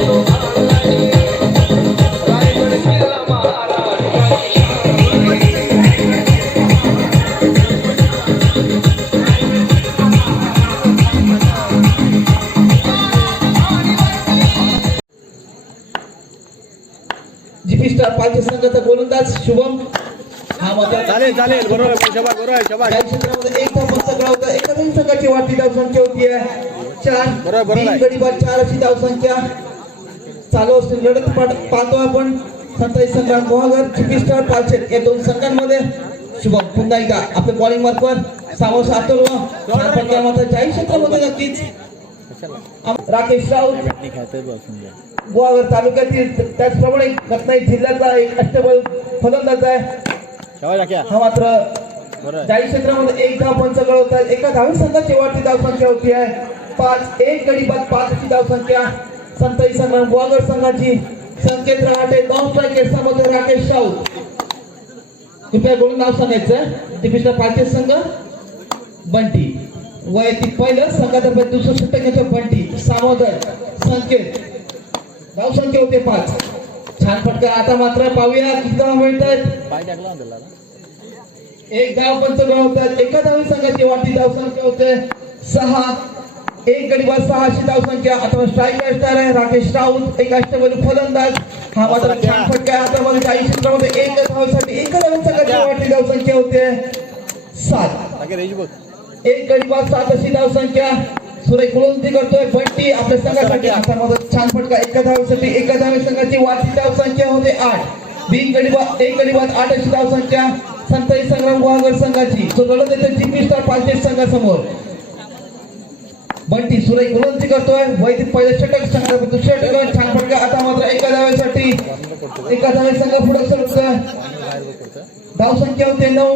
GP star पालखी संघाचा गोलंदाज शुभम हा मात्र चालेल चालेल बरोबर शबाश बरोबर शबाश या क्षेत्रामध्ये एक धाव पंच होता एकाच संघाची वाटी धाव संख्या होती आहे 4 तीन गडी बाद 4 अशी धाव संख्या चालू असते लढत पाहतो आपण संताजी संग्राम गुहागर जीपी स्टार पालखेड या दोन संघांमध्ये शुभम पुन्हा एकदा आपल्या बॉलिंग मार्फत सामोर सातोर फटक्या मात्र जाई क्षेत्रामध्ये नक्कीच राकेश राऊत गुहागर तालुक्यातील त्याचप्रमाणे रत्नागिरी जिल्ह्याचा एक अष्टबल फलंदाज आहे हा मात्र जाई क्षेत्रामध्ये एक धाव पंच होतात एका धावी संघाची वाढती धाव संख्या होती आहे 5-1 गडी बाद 5 अशी धाव संख्या संताजी संग्राम गुहागर संघाची संकेत रहाटे नॉन स्ट्रायकर समोर राकेश राऊत कृपया बोलून नाव सांगायचं दिपिष्टा पालखे संघ बंटी वैयक्तिक पहिलं संघातर्फे 270 बंटी सामोदर संकेत धाव संख्या होते 5 छान फटका आता मात्र पाहूया किती धाव मिळतात एक धाव पंच होतात एका धावी संघाची वाटी धाव संख्या होते 6 एक गडी बाद 6 अशी धाव संख्या आता स्ट्राईक असणार आहे राकेश राऊत एक अष्टबैलू फलंदाज हा मात्र छान फटका आता मध्ये 40 क्षेत्रामध्ये एक धावासाठी एका धावी संघाची वाटी धाव संख्या होते 7 एक गडी बाद 7 अशी धाव संख्या सुरेख गोलंदाजी करतोय बंटी आपल्या संघासाठी आता मध्ये छान फटका एका धावेसाठी एका धावी संघाची वाटी धाव संख्या होते 8 एक गडी बाद 8 अशी धाव संख्या संताजी संग्राम गुहागर संघाची तो लढत येते जीपी स्टार पालखेड संघासमोर बंटी सुरेख गोलंदाजी करतोय वैदिक पहिल्या षटक संघाचा दुसऱ्या षटक छान फटका आता मात्र एका धावेसाठी एका धावे संघ पुढे सरकतोय धाव संख्या होते 9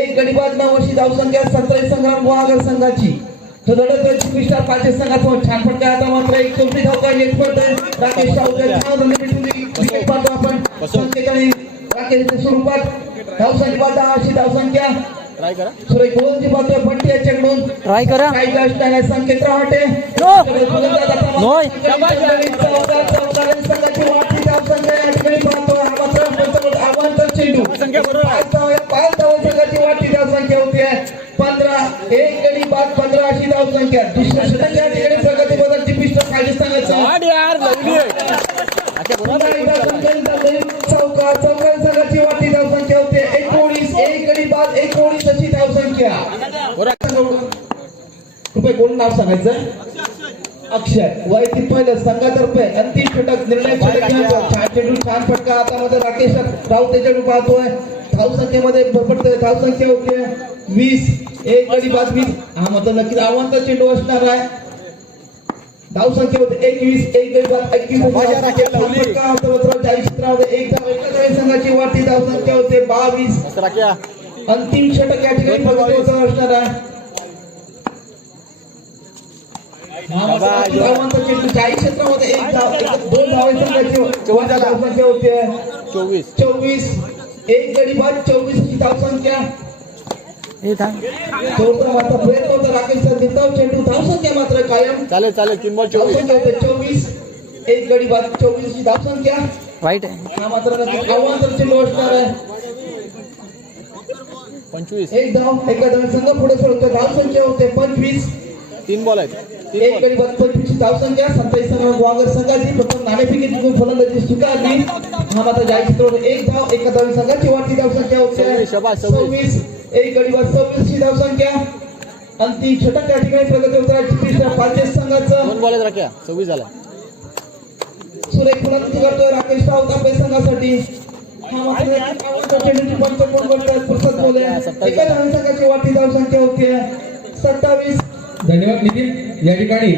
एक गडी बाद 9 अशी धाव संख्या संताजी संग्राम गुहागर संघाची तो लढत येते जीपी स्टार पालखेड संघासमोर छान फटका आता मात्र एक चौथी धाव काय नेट पडतोय राकेश राऊत विकेट पाहतो आपण संकेत आणि राकेशच्या स्वरूपात धाव संख्या 10 अशी धाव संख्या ट्राय करा सुरेख गोलंदाजी पाहतोय बंटी याच्याकडून ट्राय करा काही लास्ट आहे संकेत रहाटे नोय संघाची वाटी धाव संख्या या ठिकाणी पाहतोय आव्हान चेंडू संख्या बरोबर 5 धाव संघाची वाटी धाव संख्या होती आहे 15 एक गडी बाद 15 अशी धाव संख्या दुसऱ्या षटक या ठिकाणी प्रगती बदल जीपी स्टार पालखेड यार लवली अच्छा बरोबर चौका संघाची वाटी धाव संख्या होते 19 एक गडी बाद 19 अशी धाव संख्या कृपया कोण नाव सांगायचं अक्षय वैयक्तिक पहिलं संघातर्फे अंतिम षटक निर्णय छान फटका आता मध्ये राकेश राऊत त्याच्याकडून पाहतोय धाव संख्येमध्ये भरपडतोय धाव संख्या होती 20 एक गडी बाद 20 हा मात्र नक्कीच आव्हान चेंडू असणार आहे धाव संख्या होते 21 एक गडी बाद 21 फटका आता मात्र 40 क्षेत्रामध्ये एक धाव एका धावी संघाची वाटी धाव संख्या होते 22 अंतिम षटक या ठिकाणी प्रगती असणार आहे क्षेत्रामध्ये एक धाव दोन धावे संघाची धाव संख्या होते 24 एक गडी बाद 24 अशी धाव संख्या प्रयत्न होता राकेश चेंडू धाव संख्या मात्र कायम चालेल 3 बॉल 24 एक गडी बाद 24 अशी धाव संख्या राईट आहे हा मात्र आव्हान चेंडू असणार आहे 25 एक धाव एका धावे संघ पुढे सरकतो धाव संख्या होते 25 3 बॉल आहेत एक गडी बाद 25 धाव संख्या संताजी संग्राम गुहागर संघाची प्रथम नाणेफेकी जिंकून फलंदाजी स्वीकारली हा मात्र जाई क्षेत्रामध्ये एक धाव एका धावी संघाची वाटी धाव संख्या होते 26 एक गडी बाद 26 ची धाव संख्या अंतिम षटक या ठिकाणी प्रगती होत आहे जीपी स्टार पालखेड संघाचं 2 बॉल आहेत राख्या 26 झाला सुरेख फलंदाजी करतोय राकेश राऊत आपल्या संघासाठी हा मात्र चेंडूची पंचपूर्ण करतोय प्रसाद बोले एका धावी संघाची वाटी धाव संख्या होती 27 धन्यवाद नितीन या ठिकाणी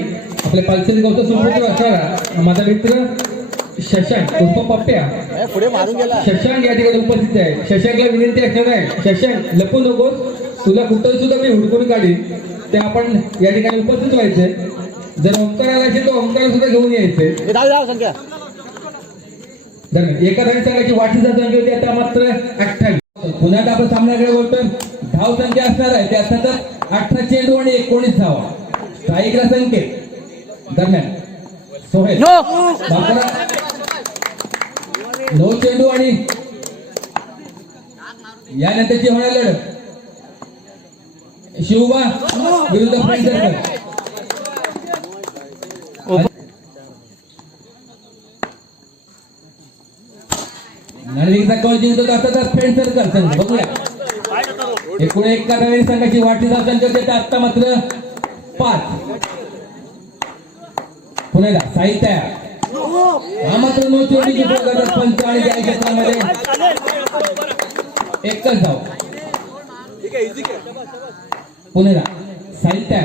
आपल्या पालखेड गावचा सुपुत्र असणारा माझा मित्र शशांक उर्फ पप्प्या पुढे मारून गेला शशांक या ठिकाणी उपस्थित आहे शशांकला विनंती असणार आहे शशांक लपू नकोस तुला कुठं सुद्धा मी हुडकून काढीन ते आपण या ठिकाणी उपस्थित व्हायचे जर ओंकार आला असेल तर ओंकार सुद्धा घेऊन यायचे संख्या धन्यवाद एका धावी संघाची वाटीचा संख्या होती आता मात्र 28 पुन्हा आपण सामन्याकडे बोलतो धाव संख्या असणार आहे त्या सतत 18 चेंडू आणि 19 धावा स्ट्राईकला संकेत दरम्यान सोहेल नो नो चेंडू आणि यानंतरची होणार लढत शिवबा विरुद्ध फ्रेंड सर्कल. नाणेफेकीचा कॉल जिंकतो आता फ्रेंड सर्कल संघ. बघूया एकूण एका धावेने संघाची वाटणी धावसंख्या होते आता मात्र 5. पुण्याला साहित्य हा मात्र नो चेंडूची बॉल करतात पंच आणि त्या क्षेत्रामध्ये एकच धाव. पुण्याला साहित्य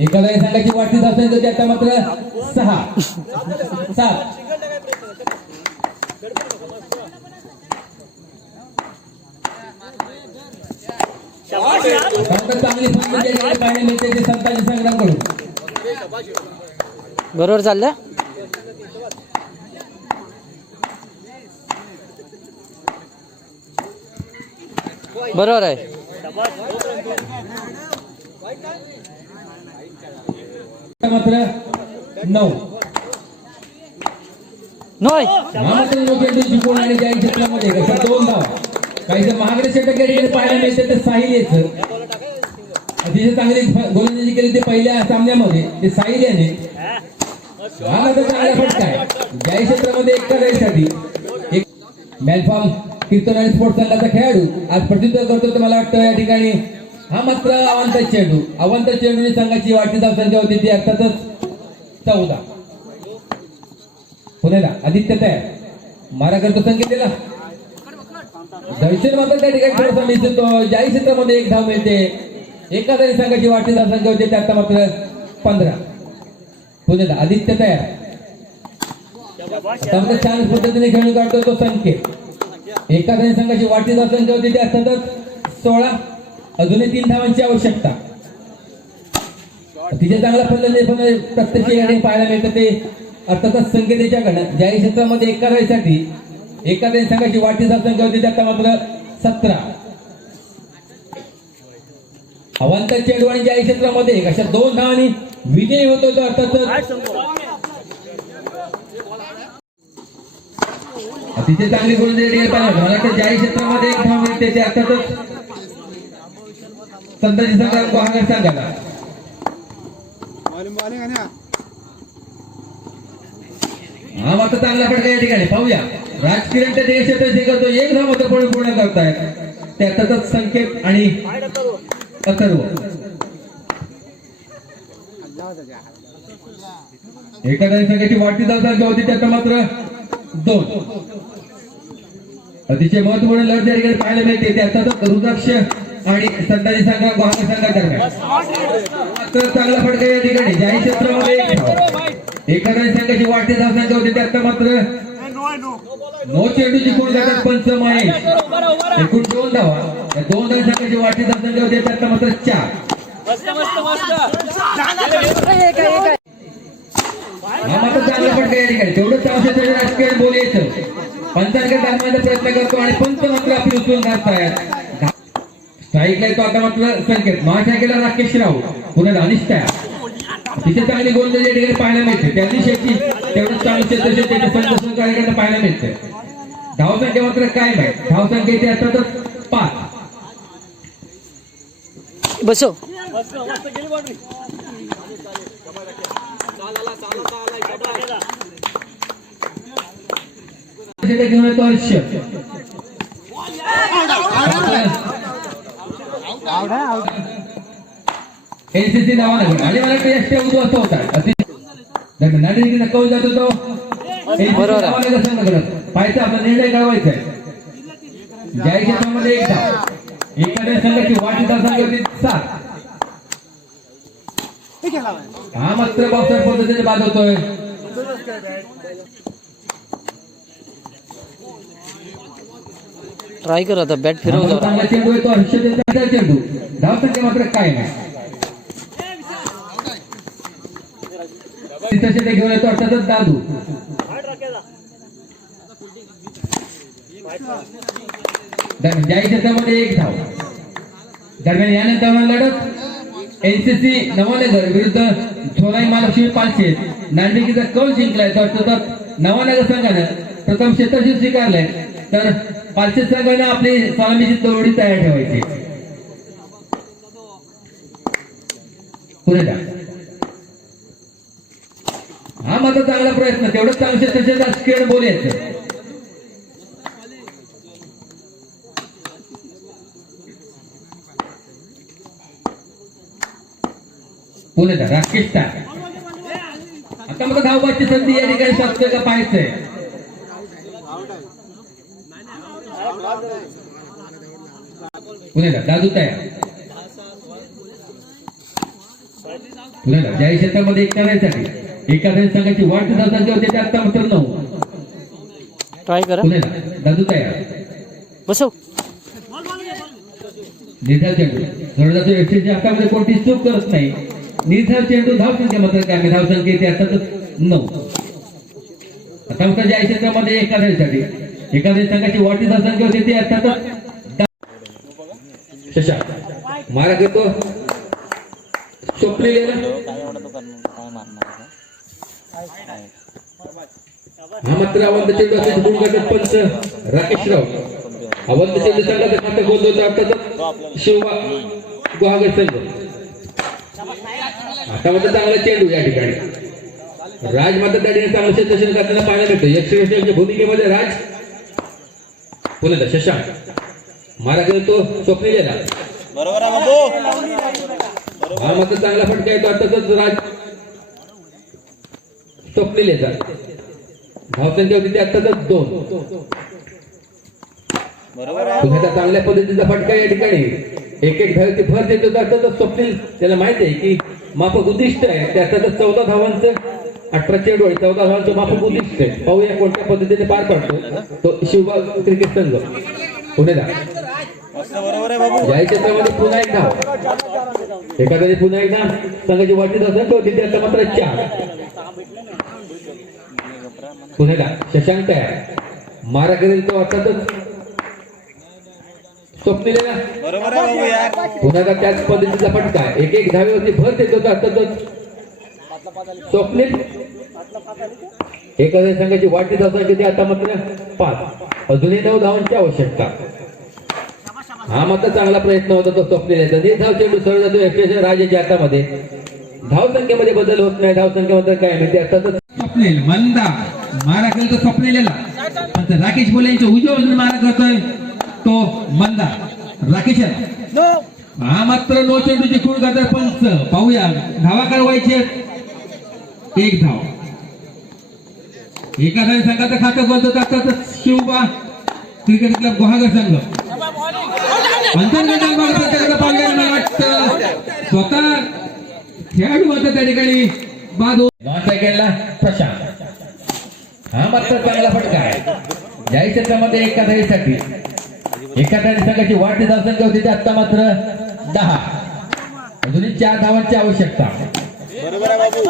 एका धावेने संघाची वाटणी धावसंख्या होते आता मात्र 6 7. चांगली पाहायला मिळते ते संताजी संग्रामकडून. बरोबर चाललं. बरोबर आहे. मात्र 9 नोय मात्र लोकेंद्र जिंकून आणि त्या क्षेत्रामध्ये कसं 2 धाव. काही जर महागडे षटक या ठिकाणी पाहायला मिळते ते साहिल याचं अतिशय चांगली गोलंदाजी केली ते पहिल्या सामन्यामध्ये ते साहिल याने. हा मात्र चांगला फटका आहे ज्या क्षेत्रामध्ये एका धावेसाठी एक मॅलफॉर्म कीर्तन आणि स्पोर्ट्स संघाचा खेळाडू आज प्रतिनिधित्व करतो तर मला वाटतं या ठिकाणी हा मात्र अवंत चेंडूने संघाची वाटणी धावसंख्या होती ती अर्थातच 14. पुण्याला आदित्य तयार मारा करतो संकेतीला दर्शन मात्र त्या ठिकाणी थोडासा मिस होतो. ज्याही क्षेत्रामध्ये एक धाव मिळते एका तरी संघाची वाटणी धावसंख्या होते आता मात्र 15. पुण्याला आदित्य तयार छान पद्धतीने खेळून काढतो तो संकेत. एका तरी संघाची वाटणी धावसंख्या होती ते अर्थातच 16. अजूनही 3 धावांची आवश्यकता. तिचे चांगला फलंदाजी पण प्रत्यक्ष याने पाहायला मिळतं ते अर्थातच संकेताच्याकडनं ज्याही क्षेत्रामध्ये एका धावेसाठी एका तरी संघाची वाटणी धावसंख्या होती आता मात्र 17. अवंत चेंडू आणि ज्याही क्षेत्रामध्ये अशा 2 धावांनी विजयी होतो तो अर्थातच अतिशय चांगली गोलंदाजी पाहिजे. मला वाटतं ज्याही क्षेत्रामध्ये एक धाव मिळते ते अर्थातच संताजी संग्राम गुहागर संघाला. हा मात्र चांगला फटका या ठिकाणी पाहूया. राजकिरण ते क्षेत्र जे करतो एक धाव मात्र पूर्ण करतायत ते अर्थातच संकेत आणि अथर्व. एका संघाची वाटणी धावसंख्या होती त्यात मात्र 2. अतिशय महत्वपूर्ण लढत या ठिकाणी पाहायला मिळते ते अर्थातच रुद्राक्ष आणि संताजी संघ गुहागर संघादरम्यान. मात्र चांगला फटका या ठिकाणी ज्याही क्षेत्रामध्ये एक धाव एका संघाची वाटणी धावसंख्या होती त्यात मात्र नो चेंडूची कोण जातात पंच महेश. एकूण 2 धावा या 2 धाव संघाची वाटणी धावसंख्या होती त्यात मात्र 4. हा मात्र चांगला फटका या ठिकाणी तेवढंच आवश्यक राजकीय बोल येतं. पंचांकडे दाखवण्याचा प्रयत्न करतो आणि पंच मात्र आपली उचलून घालतायत. स्ट्राईकला येतो आता मात्र संकेत महाशाखेला राकेश राव पुन्हा अनिष्ट तिथे चांगली गोलंदाजी या ठिकाणी पाहायला मिळते. त्या दिवशी तेवढंच चांगलं क्षेत्र त्याच्या संघ कार्यक्रम पाहायला मिळते. धावसंख्या मात्र काय नाही धावसंख्या इथे अर्थातच 5. बसो घेऊन येतो हर्ष. एनसीसी नावानं आणि मला टेस्ट उद्ध्वस्त होता नाटकी नक्का जातो तो पाहायचा आपला निर्णय कळवायचा आहे. ज्या क्षेत्रामध्ये एक धाव एखाद्या संघाची वाटणी धावसंख्या होती 7. हा मात्र बॉक्सर पद्धतीने बाद होतोय. ट्राय कर आता बॅट फिरव. चांगला चेंडू येतो हर्षदेचा चेंडू धावसंख्या मात्र काय नाही. तिथे घेऊन येतो अर्थातच दादू. ज्या क्षेत्रामध्ये एक धाव दरम्यान यानंतर लढत एनसीसी नवानगर विरुद्ध सोनाई महालक्ष्मी पालशेत नाणेफेकीचा कौल जिंकलाय. तर सतत नवानगर संघानं प्रथम क्षेत्ररक्षण स्वीकारलंय. तर पालशेत संघानं आपली सलामीची तोडी तयार ठेवायची. पुढे जा. हा माझा चांगला प्रयत्न. तेवढंच चांगलं क्षेत्ररक्षण राजकीय बोलायचं. पुणे जा. राकेश टा. आता मला धावबाची संधी या ठिकाणी साधतोय का पाहायचंय. पुणे जा. दादू तयार. पुणे जा. ज्या क्षेत्रामध्ये एक करायसाठी एखाद्या संघाची वाढती धावसंख्या होते ते आता मात्र 9. ट्राय करा. पुणे जा. दादू तयार. बसव. निर्धाव चेंडू जोडला जातो. एफसीच्या हातामध्ये कोणती चूक करत नाही. निर्धाव चेंडू धावसंख्या मात्र काय धावसंख्या येते आता 9. आता मात्र ज्या क्षेत्रामध्ये एखाद्यासाठी एखाद्या संघाची वाढती धावसंख्या होते ते आता शशांक मारा करतो. स्वप्नील हा मात्र अवंत चेंडू असे गुण करतात पंच राकेश राव. अवंत चेंडू संघाचं खातं गोल होतं अर्थात शिवबा गुहागर संघ. आता मात्र चांगला चेंडू या ठिकाणी राज मात्र त्या ठिकाणी चांगलं क्षेत्ररक्षण करताना पाहायला मिळतं. यक्षरक्षणाच्या भूमिकेमध्ये राज. पुन्हा शशांक मारा करतो. स्वप्नील बरोबर आहे बाबू. हा मात्र चांगला फटका येतो अर्थातच राज. स्वप्नील येतात. धावसंख्या होती ती अर्थातच 2. बरोबर आहे. पुन्हा चांगल्या पद्धतीचा फटका या ठिकाणी एक धावती भर देतो. अर्थातच स्वप्नील त्याला माहिती आहे की माफक उद्दिष्ट आहे. त्या अर्थातच 14 धावांचं 18 चेंडू आहे. 14 धावांचं माफक उद्दिष्ट आहे. पाहूया कोणत्या पद्धतीने पार पाडतो तो शिवबाग क्रिकेट संघ. पुणे दा. मस्त बरोबर आहे बाबू. या क्षेत्रामध्ये पुन्हा एक धाव. एखाद्याने पुन्हा एक धाव संघाची वाटी धाव होती ती आता मात्र 4. पुणे दा. शशांक तयार. मारा करेल तो अर्थातच स्वप्नील बरोबर आहे बाबू यार. पुन्हा त्याच पद्धतीचा फटका एक धावेवरती भर देतो अर्थातच स्वप्नील. एखाद्या संघाची वाटी धावसंख्या किती आता मात्र 5. अजूनही 9 धावांची आवश्यकता. हा मात्र चांगला प्रयत्न होता तो स्वप्नील. निर्धाव चेंडू सरळ जातो यक्षरक्षण राजाच्या हातामध्ये. धावसंख्येमध्ये बदल होत नाही. धावसंख्येमध्ये काय माहिती अर्थातच स्वप्नील मंदा मारा केला तो स्वप्नीलला. राकेश बोले यांच्या उजव्या बाजूने मारा करतोय तो मंदा. राकेश हा मात्र नो चेंडूची खूण करतात पंच. पाहूया धावा कळवायचे. 1 धाव. एखाद्या संघाचं खातं बोलतो अर्थातच शिवबा क्रिकेट क्लब गुहागर संघ. अंतर्गत स्वतः खेळाडू मात्र त्या ठिकाणी बाद. सेकंडला प्रशांत. हा मात्र चांगला फटका आहे. ज्या क्षेत्रामध्ये एखाद्यासाठी एखाद्या संघाची वाढती धावसंख्या होती ती आता मात्र 10. अजूनही 4 धावांची आवश्यकता. बरोबर आहे बाबू.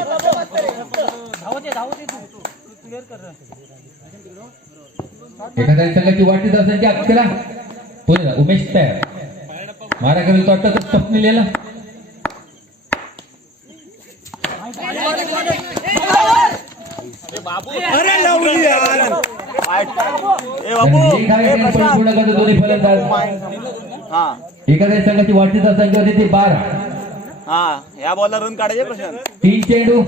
एखाद्या संघाची वाढती धावसंख्या 11. पुन्हा उमेश तयार. मारा करेल तो अर्थातच स्वप्नील. अरे लावली यार. ए बाबू. दोन्ही फलंदाज. हा एखाद्या संघाची वाढती धावसंख्या होती ती 12. हा या बॉलला रन काढायचे प्रशांत. 3 चेंडू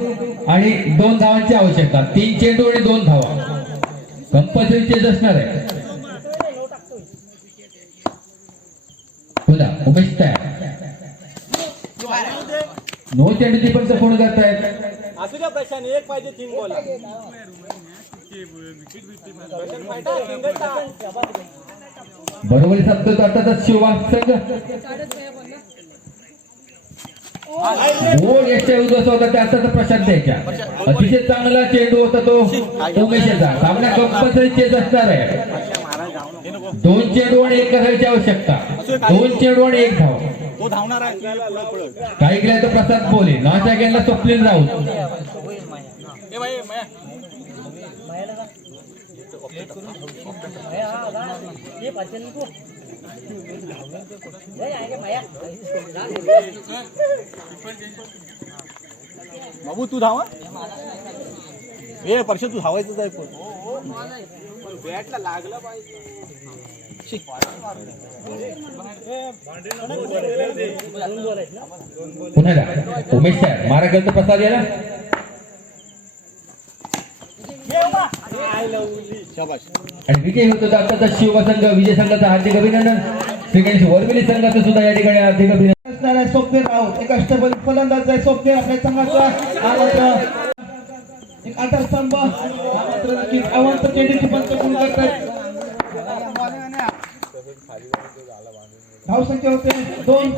आणि 2 धावांची आवश्यकता. 3 चेंडू आणि 2 धावा कंपल्सरी चेज असणार आहे. पुन्हा उमेश तयार. नो चेंडूची पण पूर्ण करतायत. असू द्या प्रशांत. एक पाहिजे 3 बॉल. बरोबर साधतो अर्थातच शिवबा संघ. गोल यश होता त्या अर्थात प्रशांत याच्या. अतिशय चांगला चेंडू होता तो उमेशचा. सामना कंपल्सरी चेज असणार आहे. 2 चेंडू आणि 1 धावांची आवश्यकता. 2 चेंडू आणि 1 धाव. तो धावणार आहे. काही केलाय तो प्रसाद बोले. 9 सेकंडला स्वप्नील राऊत. बाबू तू धावा ए परशा तू धावायचं आहे पण बॅटला लागलं पाहिजे पुन्हा एकदा. उमेश सर मारा गेलं तर प्रसाद याला शाबाश आणि विजय होतो आताचा शिवबा संघ विजय संघाचा हार्दिक अभिनंदन श्रीगणेश वरविली संघाचं सुद्धा या ठिकाणी हार्दिक अभिनंदन असणार आहे स्वप्नील राऊत एक अष्टबल फलंदाज आहे स्वप्नील आपल्या संघाचा हा मात्र एक आधारस्तंभ हा मात्र नक्कीच अवंत चेंडूची पंच पूर्ण करतात धावसंख्या होते 2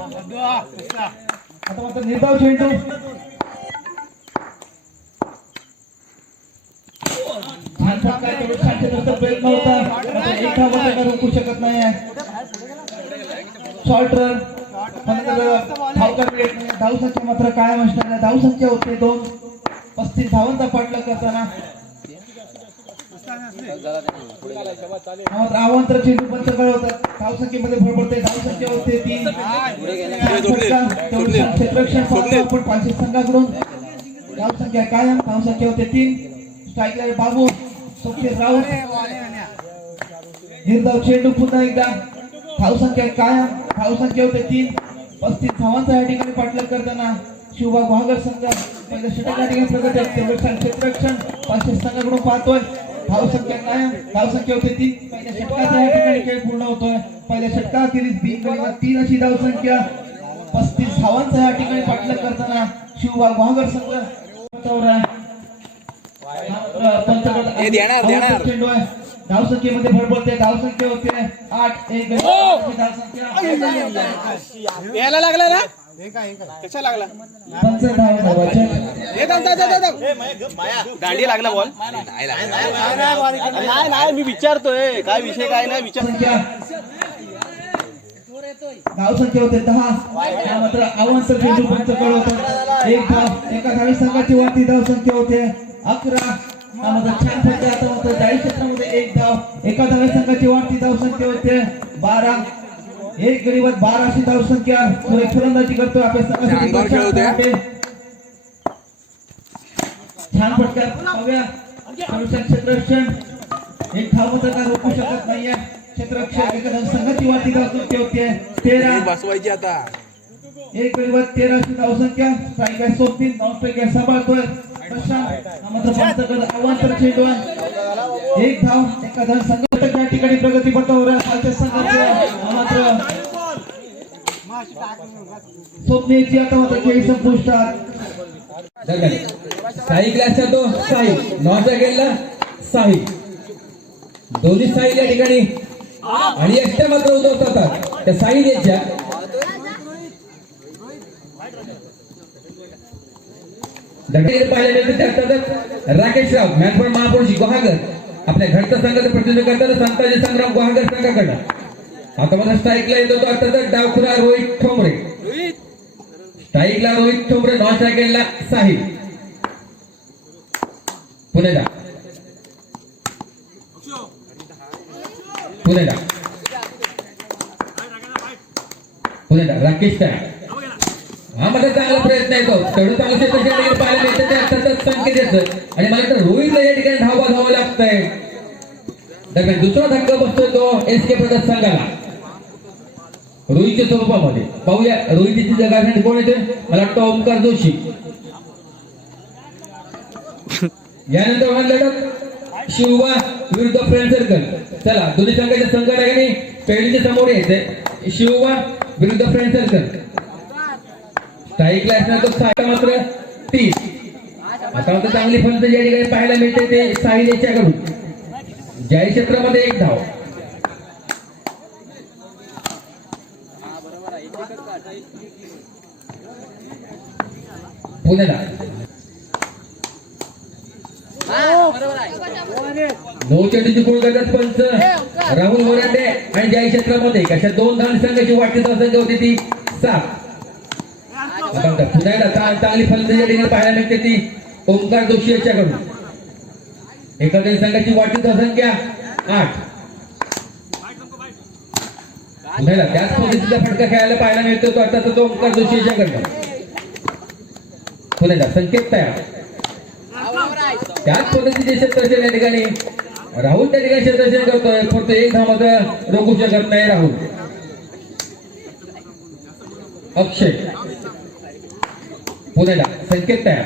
आता मात्र निर्धाव चेंडू छान फटका आहे, तेवढं छान चेंडू तर बेल नव्हता आता एक धाव बंद रोखू शकत नाही शॉर्ट रन धावसंख्या मात्र कायम असणार आहे धावसंख्या होते 2 35 धावांचा पाठलाग करताना मात्र आवांतर चेंडू पंच होतात धावसंख्येमध्ये भर पडते धावसंख्या होते 3 क्षेत्ररक्षण पाहतो आपण पाचशे संघाकडून धावसंख्या कायम धावसंख्या होते 3 स्ट्राईकला बाबू स्वप्नील राऊत निर्धाव चेंडू पुन्हा एकदा धावसंख्या कायम धावसंख्या होते 3 35 धावांचा या ठिकाणी पाठलाग करताना शिवबा गुहागर संघ पहिल्या षटक या ठिकाणी प्रगत आहे तेवढं क्षेत्ररक्षण पाचशे संघाकडून पाहतोय धावसंख्या कायम धावसंख्या होते 3 पहिल्या षटकाचा या ठिकाणी खेळ पूर्ण होतोय पहिल्या षटकाखेरीज बिनगडीवर 3 अशी धावसंख्या 35 धावांचा या ठिकाणी पाठलाग करताना शिवबा गुहागर संघ चेंडू आहे धावसंख्येमध्ये भर पडते धावसंख्या होते 8 एक धावसंख्या यायला लागला ना कशा लागला पंच धाव धावायचे दांडी लागला बॉल नाही मी विचारतोय काय विषय काय नाही विचार संख्या धावसंख्या होते 10 मात्र अवंत चेंडू पंच होता एक धाव एका धावी संघाची वाढती धावसंख्या होते 11 मात्र छान फटका आता मात्र 40 क्षेत्रामध्ये एक धाव एका धावी संघाची वाढती धावसंख्या होते 12 एक गडीवर 12 अशी धावसंख्या सुरेख फलंदाजी करतोय आपल्या संघासाठी छान फटका पाहूया क्षेत्ररक्षण एक धाव मात्र काय रोखू शकत नाहीये क्षेत्ररक्षण एका संघाची वाढती धावसंख्या होते 13 बसवायची आता एक गडीवर 13 अशी धावसंख्या स्ट्राईक आहे स्वप्नील नॉन स्ट्राईक आहे सांभाळतोय मात्र अवांतर चेंडू एक धाव एका धाव संघ या ठिकाणी प्रगती पथावर खालच्या संघाचे मात्र स्वप्नीलची आता मात्र खेळी संपुष्टात साई क्लासचा तो साई नॉनचा गेला साई दोन्ही साई या ठिकाणी आणि एकट्या मात्र उदवतात त्या साई द्यायच्या पाहिल्या त्यातच राकेश राव मॅच फॉर महापुरुष गुहागर आपल्या घरच्या संघाचं प्रतिनिधित्व करतात संताजी संग्राम गुहागर संघाकडनं आता मला स्ट्राईकला येतो तो अर्थातच डावखुरा रोहित ठोंबरे स्ट्राईकला रोहित ठोंबरे नॉन स्ट्राईकला साहिल पुण्याला राकेश टाय हा माझा चांगला प्रयत्न आहे तो तेवढं चांगलं क्षेत्र पाहायला मिळतं ते अर्थातच संकेत येतं आणि मला तर रोहितला या ठिकाणी धावावं लागतंय दरम्यान दुसरा धक्का बसतोय तो एस के प्रदर्श संघाला रोहितच्या स्वरूपामध्ये पाहूया रोहितची जगासाठी कोण येते मला वाटतं ओमकार जोशी यानंतर लढत शिवबा विरुद्ध फ्रेंड सर्कल चला दोन्ही संघाच्या संघटकांनी पेढीच्या समोर यायचंय शिवबा विरुद्ध फ्रेंड सर्कल स्ट्राईकला असणार तो साठा मात्र 3 आता मात्र चांगली फलंदाजी या ठिकाणी पाहायला मिळते ते साहिल याच्याकडून जाहीर क्षेत्रामध्ये एक धाव पुण्याला नऊ चेंडूची गोल करतात पंच राहुल मोरांडे आणि जाहीर क्षेत्रामध्ये अशा 2 धाव संघाची वाटती धावसंख्या होती ती 7 पुन्हा चांगली फलंदाजी या ठिकाणी पाहायला मिळते ती ओमकार जोशी याच्याकडून एखाद्या संघाची वाटती धावसंख्या 8 नाही ना, त्याच पद्धतीचा फटका खेळायला पाहायला मिळतो तो आता तो ओंकार जोशी याच्याकडनं. पुण्याला संकेत तयार. त्याच पद्धतीचे क्षेत्ररक्षण या ठिकाणी राहुल त्या ठिकाणी क्षेत्ररक्षण करतोय. फक्त एक धाव मात्र रोखू शकत नाही राहुल. अक्षय पुण्याला संकेत तयार.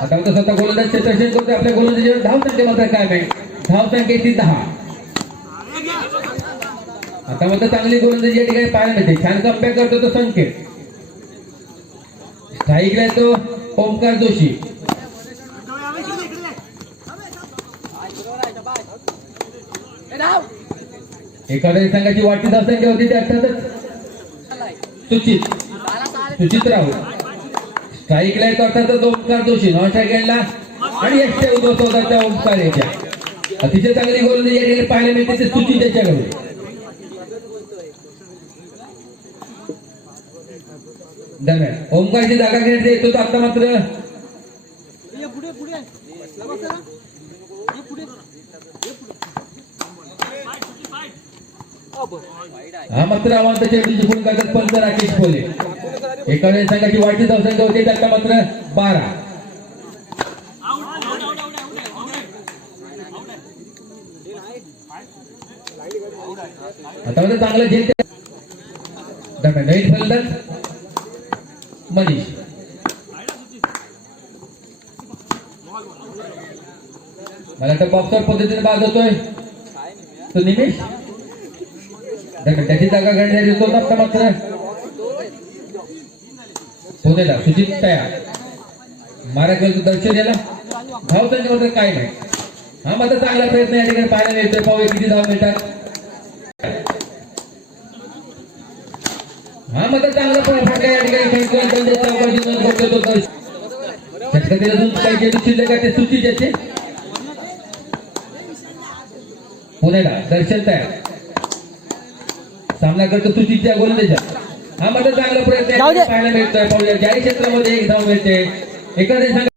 आता मात्र स्वतः गोलंदाज क्षेत्ररक्षण करतोय. आपल्या गोलंदाजीवर धाव संख्या मात्र काय नाही. धाव संख्या ती 10. आता मात्र चांगली गोलंदाजी या ठिकाणी पाहायला मिळते. छान कमबॅक करतो तो संकेत. स्ट्राईकला तो ओंकार जोशी. एखाद्या संघाची वाटी धाव संख्या होती ती अर्थातच सुचित राहुल. स्ट्राईकला येतो अर्थातच ओंकार जोशी. नॉन स्ट्राईक गेला आणि एकट्या उद्ध्वस्त होतात त्या ओंकार याच्या. अतिशय चांगली गोलंदाजी या ठिकाणी पाहायला मिळते ते सुचित याच्याकडून. दरम्यान ओंकारची जागा घेण्यात येतो आता मात्र हा मात्र अवांत चेंडू जिंकून काढतात पंच राकेश कोले. एखाद्या संघाची वाटी धाव संख्या होती आता मात्र 12. आता मात्र चांगलं झेलते दरम्यान नवीन फलंदाज मनीष. मला तर बॉक्सर पद्धतीने बाद होतोय तो निमेश. त्याची जागा घेण्यात येतो आता मात्र पुण्याला सुजित तयार. मारा करतो दर्शन याला. धाव संख्या मात्र काय नाही. हा मात्र चांगला प्रयत्न या ठिकाणी पाहायला मिळतोय. पाहूया किती धाव मिळतात. हा मात्र चांगला फटका या ठिकाणी काही चेंडू शिल्लक आहे ते सुचित याचे. पुण्याला दर्शन तयार. सामना करतो सुचितच्या गोलंदाजात. हा मात्र चांगला प्रयत्न पाहायला मिळतोय. पाहूया जारी क्षेत्रामध्ये एक धाव मिळते. एखाद्या